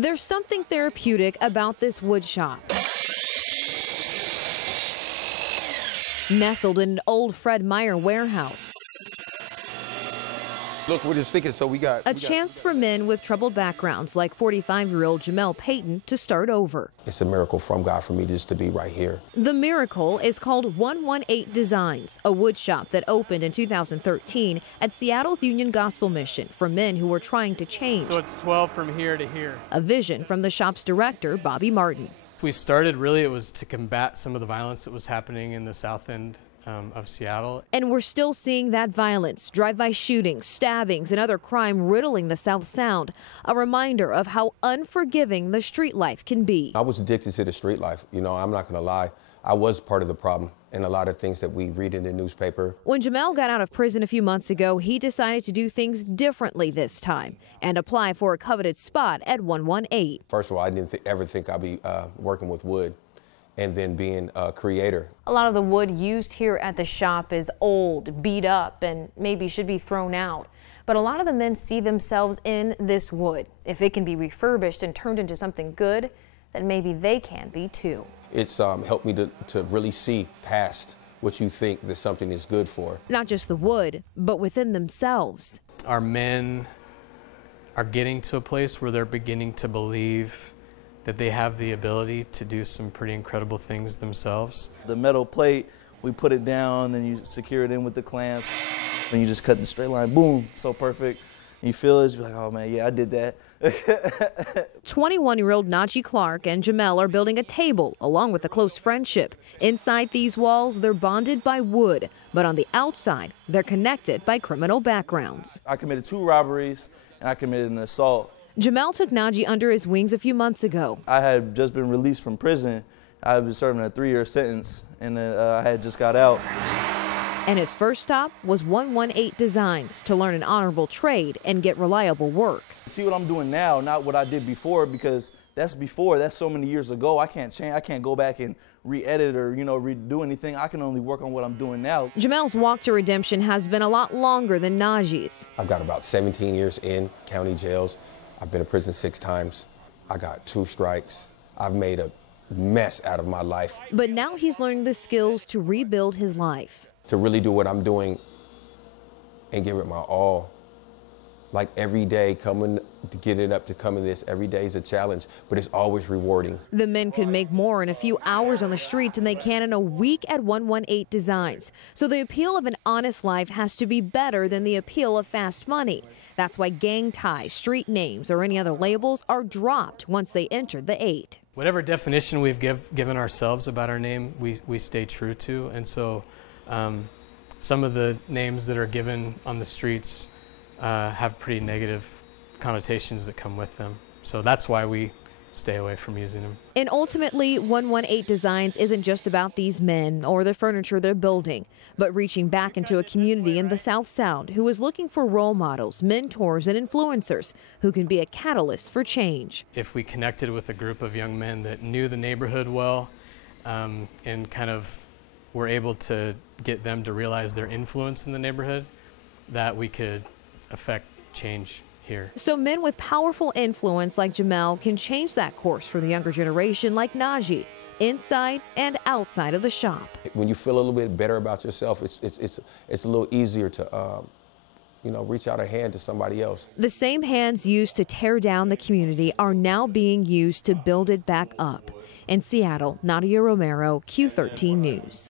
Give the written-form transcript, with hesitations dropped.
There's something therapeutic about this wood shop. Nestled in an old Fred Meyer warehouse. Look, we're just thinking, so we got a chance for men with troubled backgrounds like 45-year-old Jamel Payton to start over. It's a miracle from God for me just to be right here. The miracle is called 118 Designs, a wood shop that opened in 2013 at Seattle's Union Gospel Mission for men who were trying to change. So it's 12 from here to here. A vision from the shop's director, Bobby Martin. We started, really, it was to combat some of the violence that was happening in the south end of Seattle. And we're still seeing that violence, drive-by shootings, stabbings, and other crime riddling the South Sound. A reminder of how unforgiving the street life can be. I was addicted to the street life. You know, I'm not going to lie. I was part of the problem in a lot of things that we read in the newspaper. When Jamel got out of prison a few months ago, he decided to do things differently this time and apply for a coveted spot at 118. First of all, I didn't ever think I'd be working with wood and then being a creator. A lot of the wood used here at the shop is old, beat up, and maybe should be thrown out. But a lot of the men see themselves in this wood. If it can be refurbished and turned into something good, then maybe they can be too. It's helped me to really see past what you think that something is good for. Not just the wood, but within themselves. Our men are getting to a place where they're beginning to believe that they have the ability to do some pretty incredible things themselves. The metal plate, we put it down, then you secure it in with the clamps, and you just cut the straight line, boom, so perfect. And you feel it, you're like, oh man, yeah, I did that. 21-year-old Najee Clark and Jamel are building a table along with a close friendship. Inside these walls, they're bonded by wood, but on the outside, they're connected by criminal backgrounds. I committed 2 robberies, and I committed an assault. Jamel took Najee under his wings a few months ago. I had just been released from prison. I was serving a 3-year sentence, and I had just got out. And his first stop was 118 Designs to learn an honorable trade and get reliable work. See what I'm doing now, not what I did before, because that's so many years ago. I can't change. I can't go back and re-edit or, redo anything. I can only work on what I'm doing now. Jamel's walk to redemption has been a lot longer than Najee's. I've got about 17 years in county jails. I've been to prison 6 times. I got 2 strikes. I've made a mess out of my life. But now he's learning the skills to rebuild his life. To really do what I'm doing and give it my all. Like every day getting up to coming this, every day is a challenge, but it's always rewarding. The men could make more in a few hours on the streets than they can in a week at 118 Designs. So the appeal of an honest life has to be better than the appeal of fast money. That's why gang ties, street names, or any other labels are dropped once they enter the 8. Whatever definition we've given ourselves about our name, we stay true to. And so some of the names that are given on the streets have pretty negative connotations that come with them. So that's why we stay away from using them. And ultimately, 118 Designs isn't just about these men or the furniture they're building, but reaching back into a community in the South Sound who is looking for role models, mentors, and influencers who can be a catalyst for change. If we connected with a group of young men that knew the neighborhood well and kind of were able to get them to realize their influence in the neighborhood, that we could affect change here. So men with powerful influence like Jamel can change that course for the younger generation like Najee, inside and outside of the shop. When you feel a little bit better about yourself, it's a little easier to reach out a hand to somebody else. The same hands used to tear down the community are now being used to build it back up. In Seattle, Nadia Romero, Q13 News.